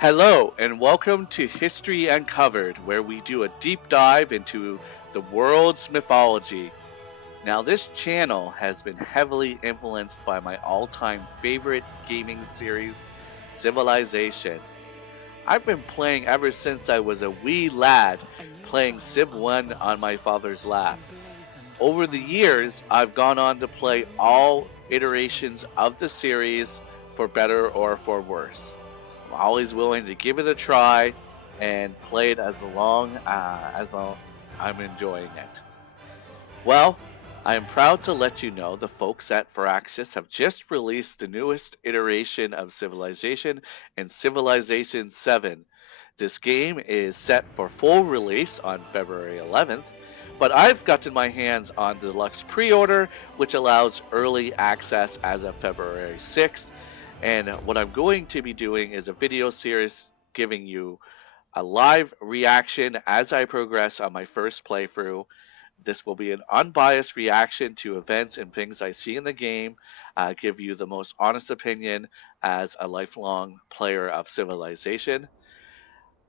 Hello, and welcome to History Uncovered, where we do a deep dive into the world's mythology. Now, this channel has been heavily influenced by my all time favorite gaming series, Civilization. I've been playing ever since I was a wee lad, playing Civ 1 on my father's lap. Over the years, I've gone on to play all iterations of the series, for better or for worse. I'm always willing to give it a try and play it as long I'm enjoying it. Well, I am proud to let you know the folks at Firaxis have just released the newest iteration of Civilization and Civilization VII. This game is set for full release on February 11th, but I've gotten my hands on the deluxe pre-order, which allows early access as of February 6th. And what I'm going to be doing is a video series giving you a live reaction as I progress on my first playthrough. This will be an unbiased reaction to events and things I see in the game, give you the most honest opinion as a lifelong player of Civilization.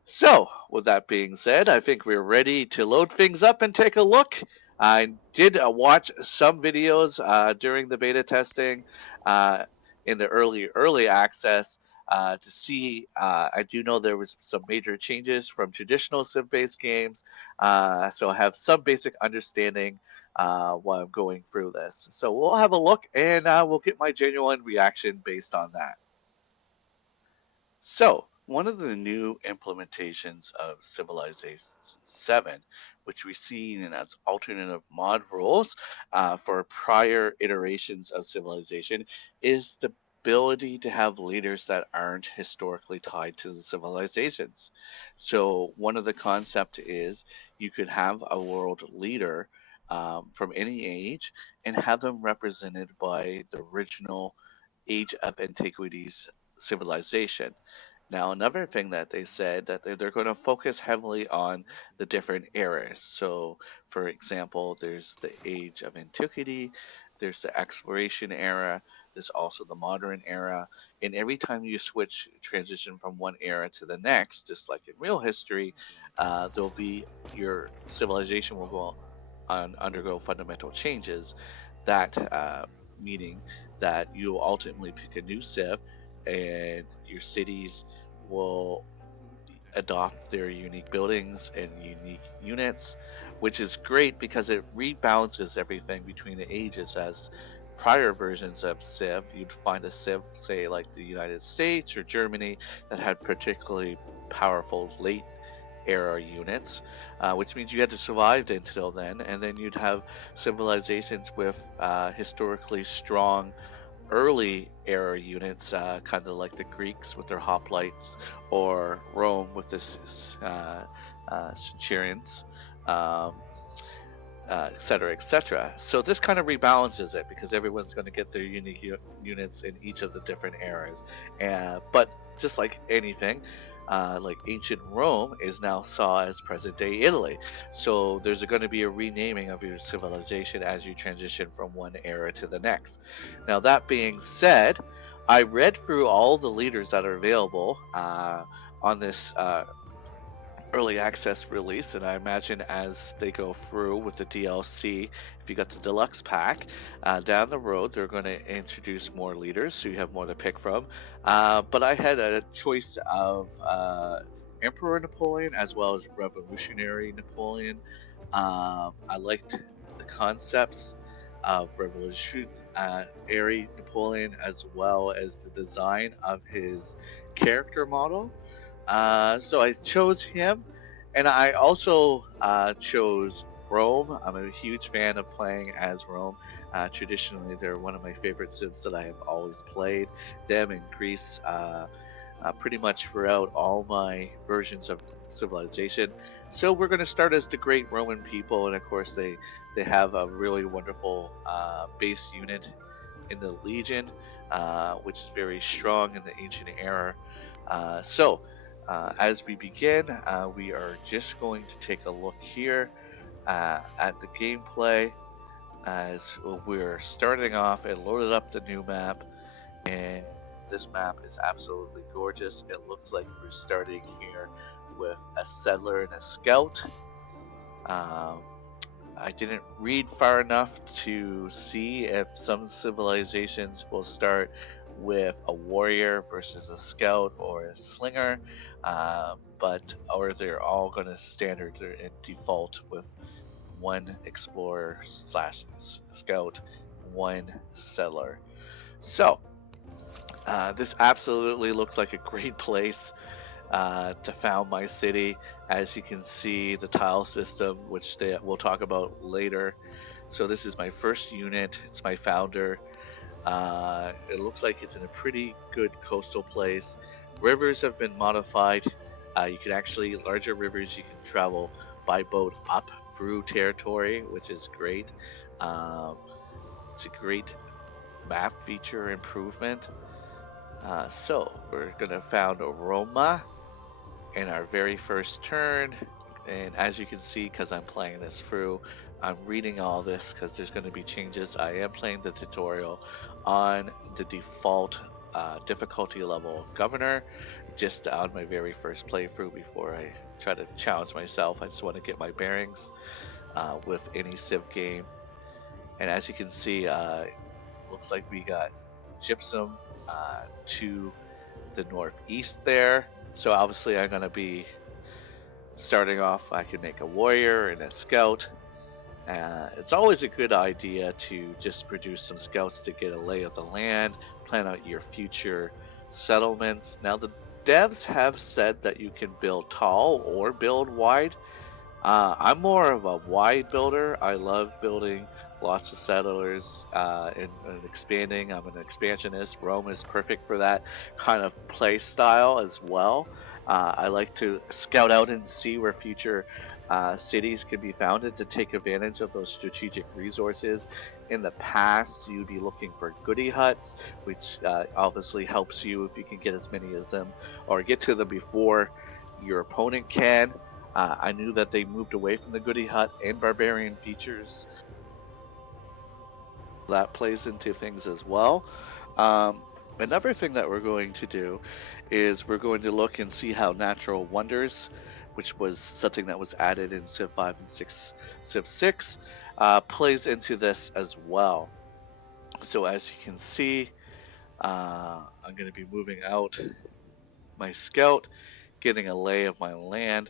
So, with that being said, I think we're ready to load things up and take a look. I did watch some videos during the beta testing uh, in the early access to see. I do know there was some major changes from traditional Civ-based games, so I have some basic understanding while I'm going through this. So we'll have a look and we'll get my genuine reaction based on that. So, one of the new implementations of Civilization 7, which we've seen in its alternative mod rules for prior iterations of Civilization, is the ability to have leaders that aren't historically tied to the civilizations. So, one of the concepts is you could have a world leader from any age and have them represented by the original Age of Antiquities civilization. Now, another thing that they said that they're going to focus heavily on the different eras. So, for example, there's the Age of Antiquity, there's the Exploration era, there's also the Modern era, and every time you switch transition from one era to the next, just like in real history, there'll be your civilization will go on undergo fundamental changes. That meaning that you'll ultimately pick a new civ and your cities will adopt their unique buildings and unique units, which is great because it rebalances everything between the ages. As prior versions of Civ, you'd find a Civ, say, like the United States or Germany, that had particularly powerful late era units, which means you had to survive until then, and then you'd have civilizations with historically strong early era units, kind of like the Greeks with their hoplites, or Rome with the centurions, um, et cetera, et cetera. So this kind of rebalances it because everyone's going to get their unique units in each of the different eras. But just like anything, like ancient Rome is now saw as present day Italy. So there's going to be a renaming of your civilization as you transition from one era to the next. Now, that being said, I read through all the leaders that are available on this early access release, and I imagine as they go through with the DLC, if you got the deluxe pack, down the road they're going to introduce more leaders, so you have more to pick from. But I had a choice of Emperor Napoleon as well as Revolutionary Napoleon. I liked the concepts of Revolutionary Napoleon as well as the design of his character model. So I chose him, and I also chose Rome. I'm a huge fan of playing as Rome. Traditionally, they're one of my favorite civs that I have always played. Them in Greece, pretty much throughout all my versions of Civilization. So we're going to start as the Great Roman people, and of course they have a really wonderful base unit in the Legion, which is very strong in the ancient era. As we begin, we are just going to take a look here at the gameplay as we're starting off and loaded up the new map. And this map is absolutely gorgeous. It looks like we're starting here with a settler and a scout. Um, I didn't read far enough to see if some civilizations will start with a warrior versus a scout or a slinger, but or they're all going to standard and default with one explorer slash scout, one settler. So this absolutely looks like a great place to found my city. As you can see, the tile system, which we'll talk about later. So this is my first unit. It's my founder. It looks like it's in a pretty good coastal place. Rivers have been modified. You can actually larger rivers you can travel by boat up through territory, which is great. Um, it's a great map feature improvement. So we're gonna found Roma in our very first turn. And as you can see, because I'm playing this through, I'm reading all this because there's going to be changes. I am playing the tutorial on the default difficulty level governor, just on my very first playthrough before I try to challenge myself. I just want to get my bearings with any Civ game. And as you can see, looks like we got gypsum to the northeast there. So obviously I'm going to be starting off. I can make a warrior and a scout. It's always a good idea to just produce some scouts to get a lay of the land, plan out your future settlements. Now, the devs have said that you can build tall or build wide. I'm more of a wide builder. I love building lots of settlers and expanding. I'm an expansionist. Rome is perfect for that kind of play style as well. I like to scout out and see where future cities can be founded to take advantage of those strategic resources. In the past, you'd be looking for goody huts, which obviously helps you if you can get as many as them or get to them before your opponent can. I knew that they moved away from the Goody Hut and Barbarian features. That plays into things as well. Um, Another thing that we're going to do is we're going to look and see how Natural Wonders, which was something that was added in Civ 5 and 6, Civ 6, plays into this as well. So as you can see, I'm going to be moving out my scout, getting a lay of my land.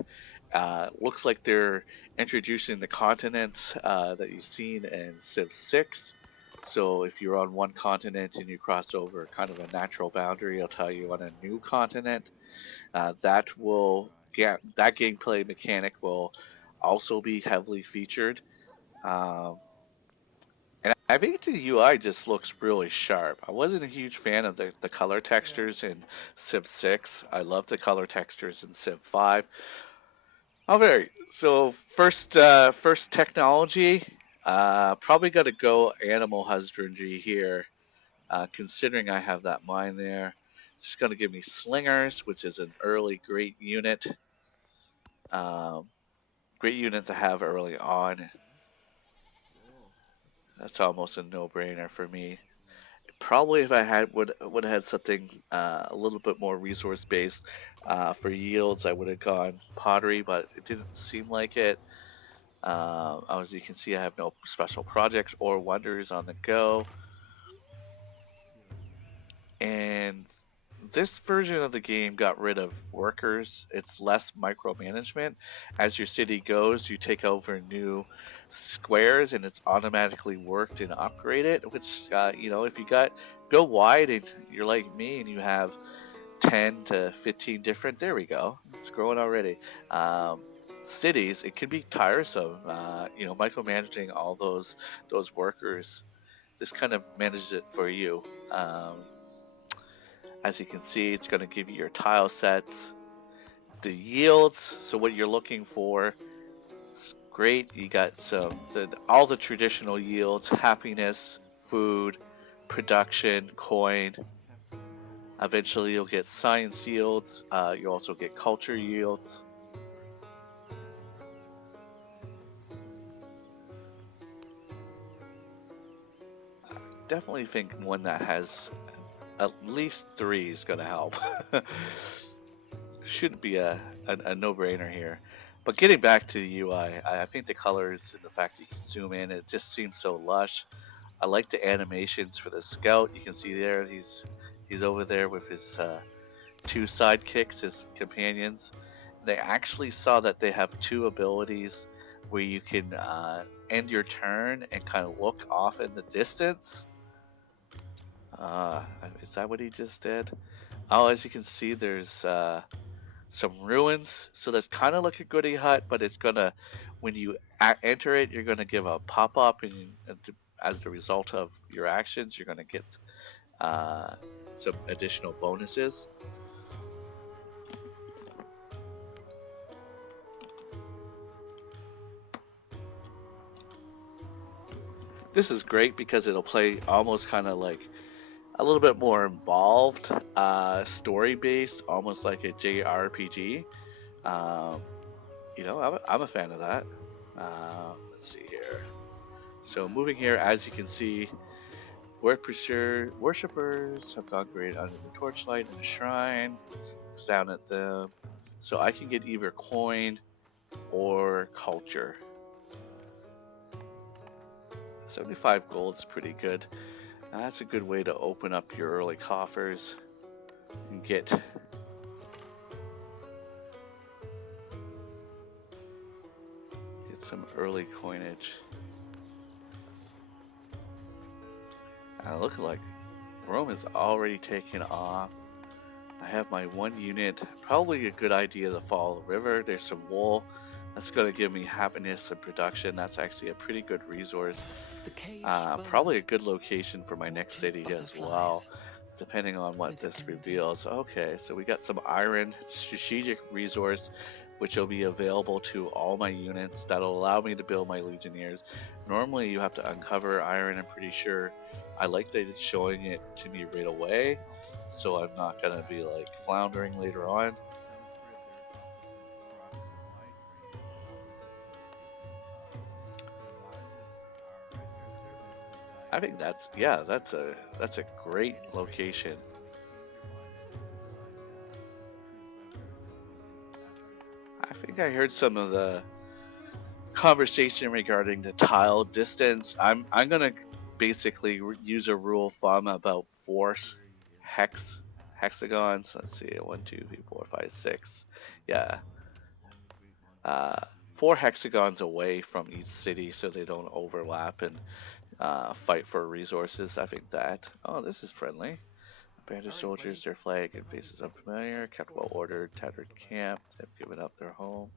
Looks like they're introducing the continents that you've seen in Civ 6. So if you're on one continent and you cross over kind of a natural boundary, it'll tell you on a new continent. That gameplay mechanic will also be heavily featured. Um, and I think the UI just looks really sharp. I wasn't a huge fan of the color textures in Civ 6. I love the color textures in Civ 5. Okay, so first technology, probably got to go animal husbandry here, considering I have that mine there. Just going to give me slingers, which is an early great unit. Um, Great unit to have early on. That's almost a no-brainer for me. Probably if I would have had something a little bit more resource based for yields, I would have gone pottery, but it didn't seem like it. As you can see, I have no special projects or wonders on the go. And this version of the game got rid of workers. It's less micromanagement. As your city goes, you take over new squares and it's automatically worked and upgraded, which, if you go wide and you're like me and you have 10 to 15 different, there we go, it's growing already. Um, Cities, it can be tiresome, micromanaging all those workers. This kind of manages it for you. As you can see, it's going to give you your tile sets, the yields. So what you're looking for, it's great. You got all the traditional yields: happiness, food, production, coin. Eventually, you'll get science yields. You also get culture yields. Definitely think one that has At least three is gonna help. Shouldn't be a no-brainer here. But getting back to the UI, I think the colors and the fact that you can zoom in, it just seems so lush. I like the animations for the scout. You can see there he's over there with his two sidekicks, his companions. They actually saw that they have two abilities where you can end your turn and kind of look off in the distance. Uh, is that what he just did? Oh, as you can see, there's some ruins. So that's kind of like a goodie hut, but it's gonna, when you enter it, you're gonna give a pop up, and as the result of your actions, you're gonna get uh, some additional bonuses. This is great because it'll play almost kind of like a little bit more involved, story based, almost like a JRPG. Um, I'm a fan of that. Let's see here. So moving here, as you can see, worshippers have congregated under the torchlight in the shrine. Looks down at them. So I can get either coin or culture. 75 gold is pretty good. That's a good way to open up your early coffers and get some early coinage. Looking like Rome is already taken off. I have my one unit. Probably a good idea to follow the river. There's some wool. That's going to give me happiness and production. That's actually a pretty good resource. Probably a good location for my next city as well, depending on what this reveals. Okay, so we got some iron strategic resource, which will be available to all my units. That'll allow me to build my legionnaires. Normally you have to uncover iron, I'm pretty sure. I like that it's showing it to me right away, so I'm not going to be like floundering later on. I think that's a great location. I think I heard some of the conversation regarding the tile distance. I'm gonna basically use a rule of thumb about four hexagons. Let's see, 1, 2, 3, 4, 5, 6. Yeah, uh, four hexagons away from each city, so they don't overlap and fight for resources. I think that. Oh, this is friendly. Abandoned soldiers, their flag and faces unfamiliar, kept well ordered, tattered camp, have given up their home.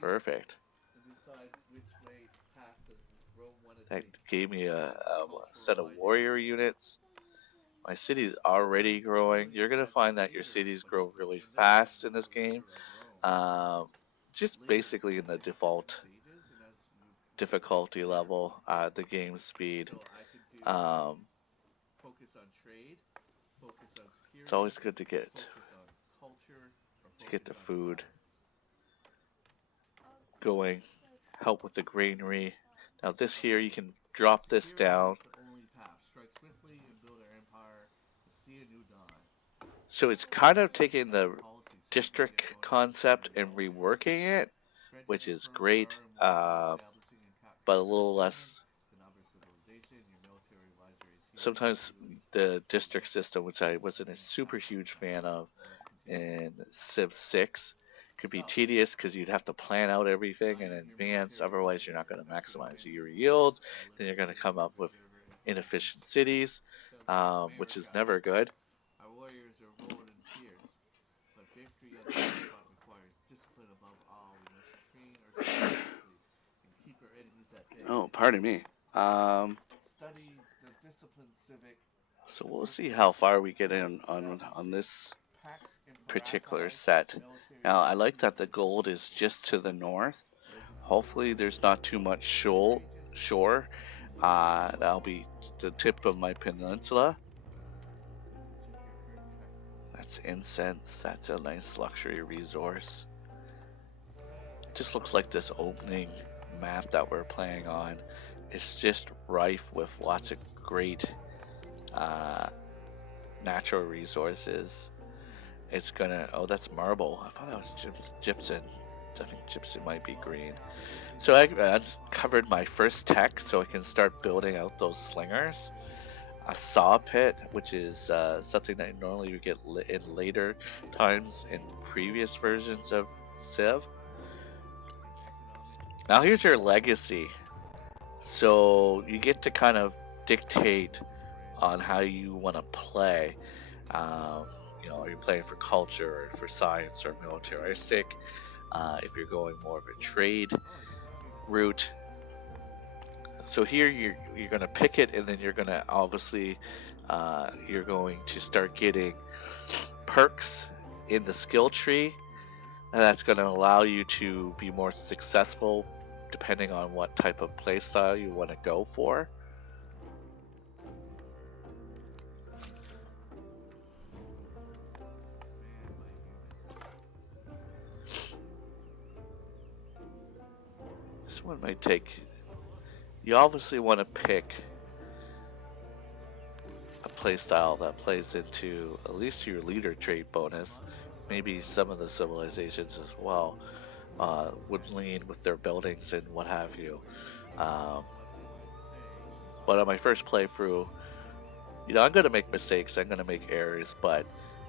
Perfect. That gave me a set of warrior units. My city's already growing. You're gonna find that your cities grow really fast in this game. Um, just basically in the default difficulty level, the game speed. Um, it's always good to get the food going. Help with the granary. Now this here, you can drop this down. So it's kind of taking the district concept and reworking it, which is great, but a little less. Sometimes the district system, which I wasn't a super huge fan of in Civ 6, could be tedious because you'd have to plan out everything in advance. Otherwise, you're not going to maximize your yields. Then you're going to come up with inefficient cities, which is never good. Oh, pardon me. So we'll see how far we get in on this particular set. Now, I like that the gold is just to the north. Hopefully, there's not too much shore. That'll be the tip of my peninsula. That's incense. That's a nice luxury resource. It just looks like this opening map that we're playing on is just rife with lots of great uh, natural resources. It's gonna. Oh, that's marble. I thought that was gypsum. I think gypsum might be green. So I just covered my first tech so I can start building out those slingers. A saw pit, which is something that normally you get in later times in previous versions of Civ. Now here's your legacy. So you get to kind of dictate on how you want to play. Um, are you playing for culture, or for science, or militaristic? If you're going more of a trade route. So here you're gonna pick it, and then you're gonna obviously you're going to start getting perks in the skill tree, and that's going to allow you to be more successful depending on what type of playstyle you want to go for. This one might take. You obviously want to pick a playstyle that plays into at least your leader trait bonus. Maybe some of the civilizations as well would lean with their buildings and what have you. Um, but on my first playthrough, I'm going to make mistakes, I'm going to make errors, but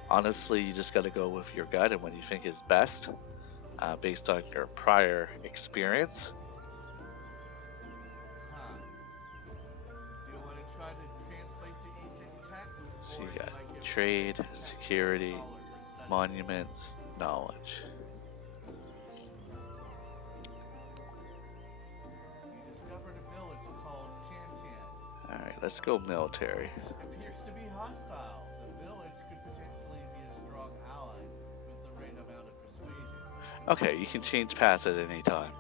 honestly, you just got to go with your gut and what you think is best based on your prior experience. So you got trade, security, monuments, knowledge. Alright, let's go military. Appears to be hostile. The village could potentially be a strong ally with the right amount of persuasion. Okay, you can change paths at any time.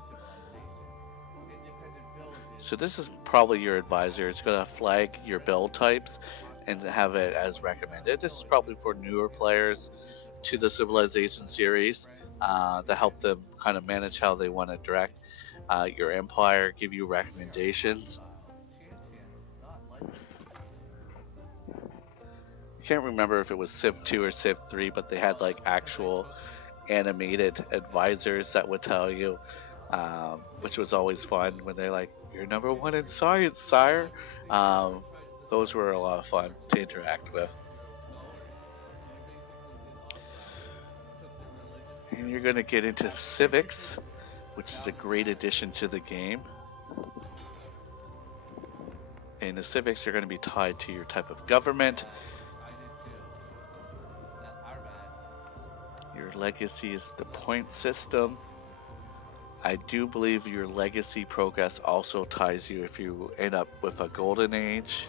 So this is probably your advisor. It's going to flag your build types and have it as recommended. This is probably for newer players to the Civilization series to help them kind of manage how they want to direct your empire, give you recommendations. I can't remember if it was Civ 2 or Civ 3, but they had like actual animated advisors that would tell you, which was always fun when they're like, "You're number one in science, sire." Those were a lot of fun to interact with. And you're going to get into civics, which is a great addition to the game. And the civics are going to be tied to your type of government. Your legacy is the point system. I do believe your legacy progress also ties you if you end up with a golden age,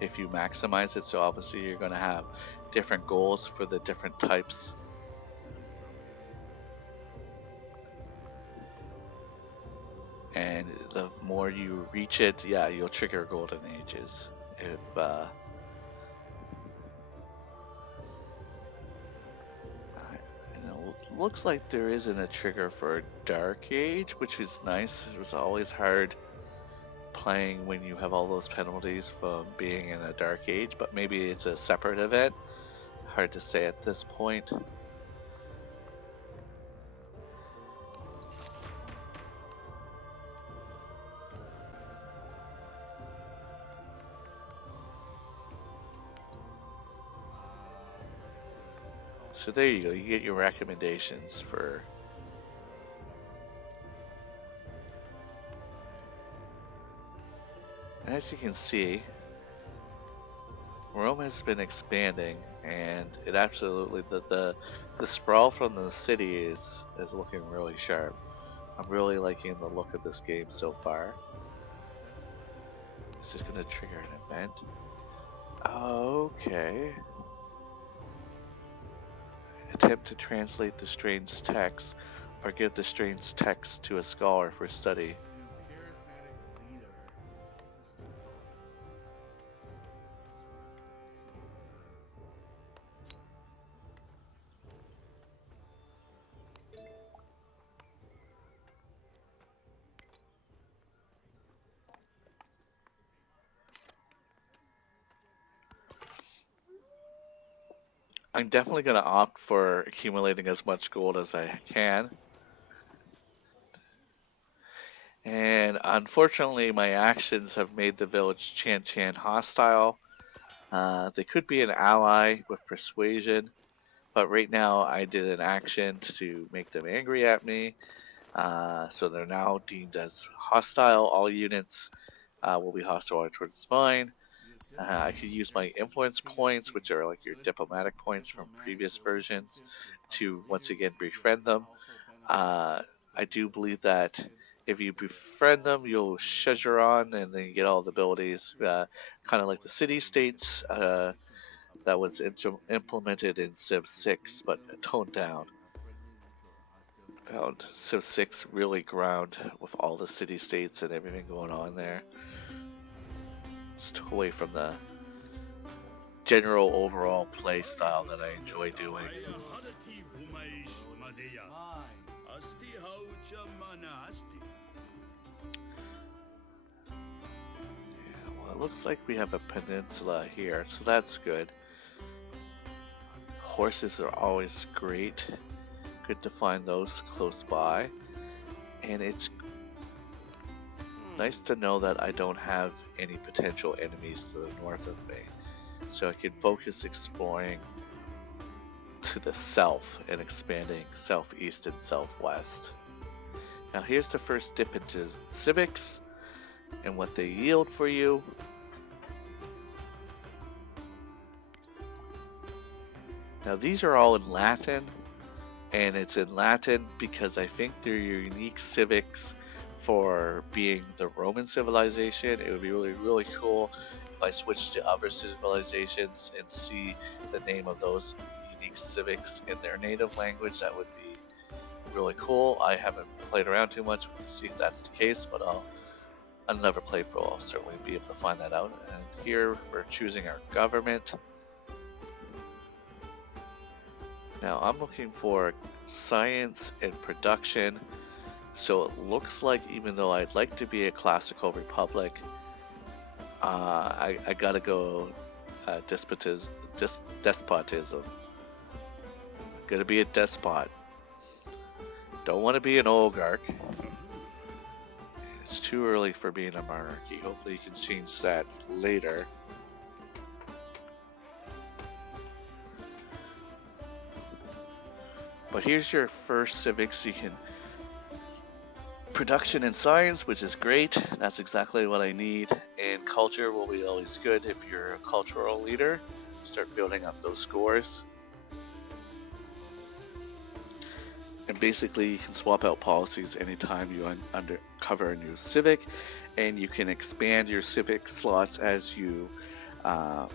if you maximize it. So obviously you're going to have different goals for the different types. And the more you reach it, yeah, you'll trigger golden ages. If it looks like there isn't a trigger for a dark age, which is nice. It was always hard playing when you have all those penalties from being in a dark age, but maybe it's a separate event. Hard to say at this point. So there you go, you get your recommendations for. As you can see, Rome has been expanding, and it absolutely the sprawl from the city is looking really sharp. I'm really liking the look of this game so far. Is this gonna trigger an event? Okay. Attempt to translate the strange text, or give the strange text to a scholar for study. I'm definitely going to opt for accumulating as much gold as I can. And unfortunately, my actions have made the village Chan Chan hostile. They could be an ally with persuasion, but right now I did an action to make them angry at me. So they're now deemed as hostile. All units will be hostile towards mine. You've just I could use my defeated influence King of points, which Kings. are like your Good diplomatic points from diplomatic previous versions, relationships with other to once leaders again give befriend them. powerful benefits Uh, for I the do believe that expected if you for the befriend them, policies you'll of your leader. Szechuan and then you get all the King of abilities, Kings kind of like the therefore city studied states diplomatic relations with other that was leaders and implemented in Civ to 6, but weaken toned down. a friendly, neutral, or hostile kingdom Found by Civ 6 declaring really ground war. with all the city states and everything going on there. Just away from the general overall play style that I enjoy doing. The village is mine. Yeah, well, it looks like we have a peninsula here, so that's good. Horses are always great. Good to find those close by. And it's nice to know that I don't have any potential enemies to the north of me. So I can focus exploring to the south and expanding southeast and southwest. Now here's the first dip into civics and what they yield for you. Now these are all in Latin, and it's in Latin because I think they're unique civics for being the Roman civilization. It would be really, really cool if I switched to other civilizations and see the name of those unique civics in their native language. That would be really cool. I haven't played around too much to see if that's the case, but another playthrough I'll certainly be able to find that out. And here we're choosing our government. Now I'm looking for science and production. So it looks like even though I'd like to be a classical republic, I gotta go despotism. Gonna be a despot. Don't want to be an oligarch. It's too early for being a monarchy. Hopefully you can change that later. But here's your first civics. You can production and science, which is great. That's exactly what I need. And culture will be always good if you're a cultural leader. Start building up those scores. And basically, you can swap out policies anytime you uncover a new civic, and you can expand your civic slots as you uh,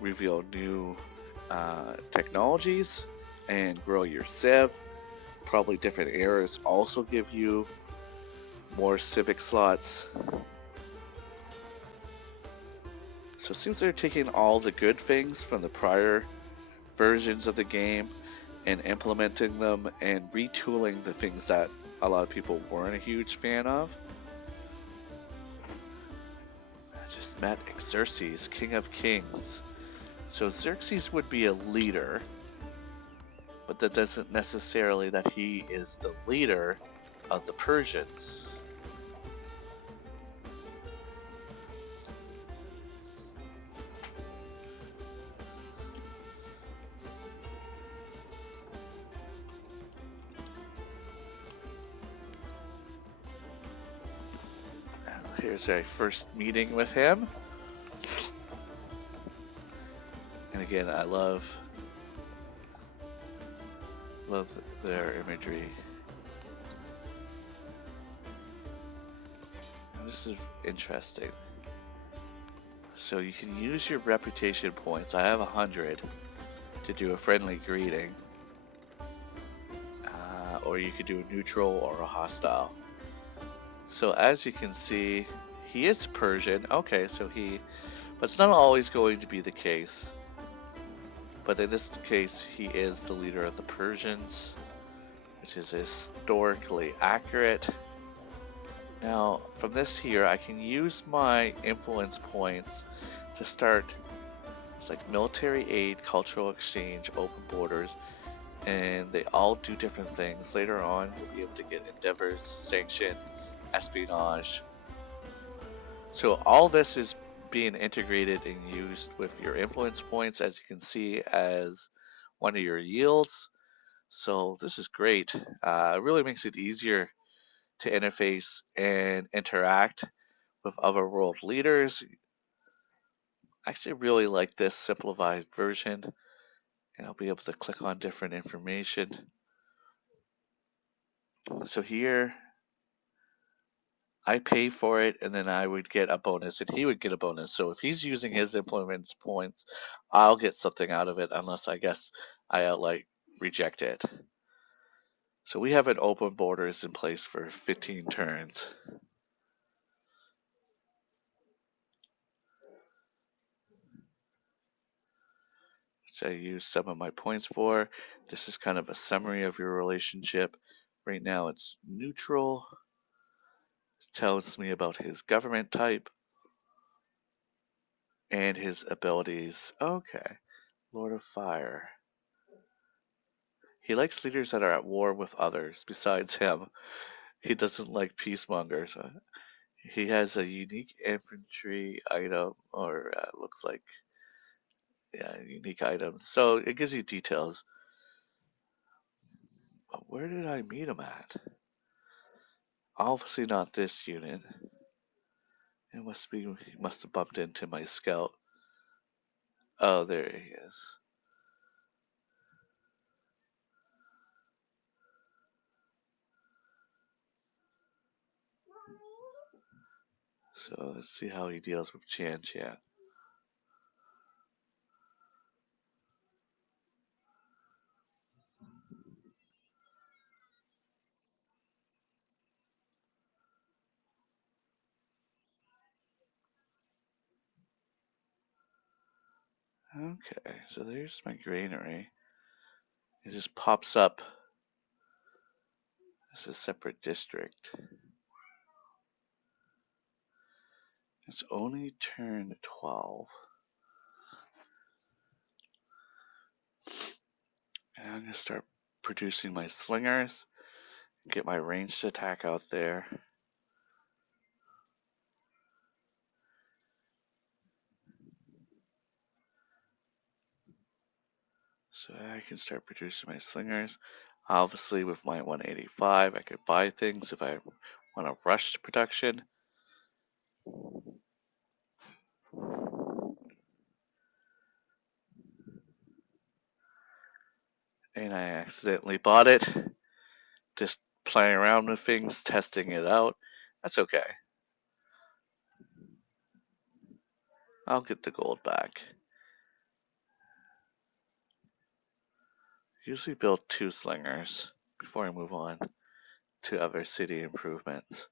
reveal new technologies and grow your civ. Probably different eras also give you more civic slots. So it seems they're taking all the good things from the prior versions of the game and implementing them and retooling the things that a lot of people weren't a huge fan of. I just met Xerxes, King of Kings. So Xerxes would be a leader, but that doesn't necessarily that he is the leader of the Persians. Here's a first meeting with him. And again, I love their imagery. And this is interesting. So you can use your reputation points. I have 100 to do a friendly greeting. Or you could do a neutral or a hostile. So as you can see, he is Persian. Okay, but it's not always going to be the case. But in this case, he is the leader of the Persians, which is historically accurate. Now, from this here, I can use my influence points to start There's like military aid, cultural exchange, open borders, and they all do different things. Later on, you'll be able to get endeavors, sanction, espionage. So all this is being integrated and used with your influence points, as you can see, as one of your yields. So this is great. It really makes it easier to interface and interact with other world leaders. I actually really like this simplified version, and I'll be able to click on different information. So here, I pay for it, and then I would get a bonus, and he would get a bonus. So if he's using his influence points, I'll get something out of it, unless I guess I outright reject it. So we have an open borders in place for 15 turns. Which I use some of my points for. This is kind of a summary of your relationship. Right now it's neutral. It tells me about his government type and his abilities. Okay. Lord of Fire. He likes leaders that are at war with others besides him. He doesn't like peacemongers. He has a unique infantry item, or looks like, yeah, unique items. So it gives you details. Where did I meet him at? Obviously not this unit. It must be, he must have bumped into my scout. Oh, there he is. So let's see how he deals with Chan Chan. Okay, so there's my granary. It just pops up as a separate district. It's only turn 12. And I'm going to start producing my slingers, get my ranged attack out there. So I can start producing my slingers. Obviously, with my 185, I could buy things if I want to rush to production. And I accidentally bought it. Just playing around with things, testing it out. That's okay. I'll get the gold back. Usually build 2 slingers before I move on to other city improvements.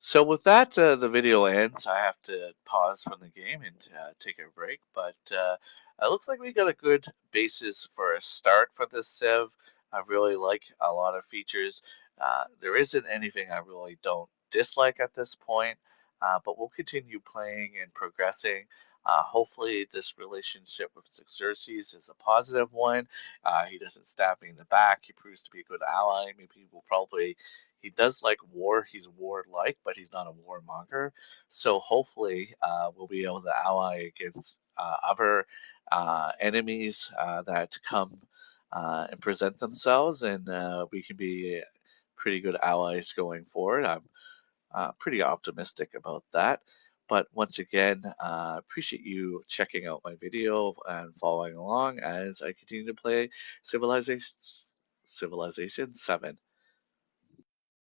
So with that, the video ends. I have to pause from the game and take a break. But it looks like we got a good basis for a start for this Civ. I really like a lot of features. There isn't anything I really don't dislike at this point, but we'll continue playing and progressing. Hopefully, this relationship with Xerxes is a positive one. He doesn't stab me in the back. He proves to be a good ally. Maybe we'll probably he does like war. He's warlike, but he's not a warmonger. So hopefully, we'll be able to ally against other enemies that come and present themselves, and we can be pretty good allies going forward. I'm pretty optimistic about that. But once again, appreciate you checking out my video and following along as I continue to play Civilization 7.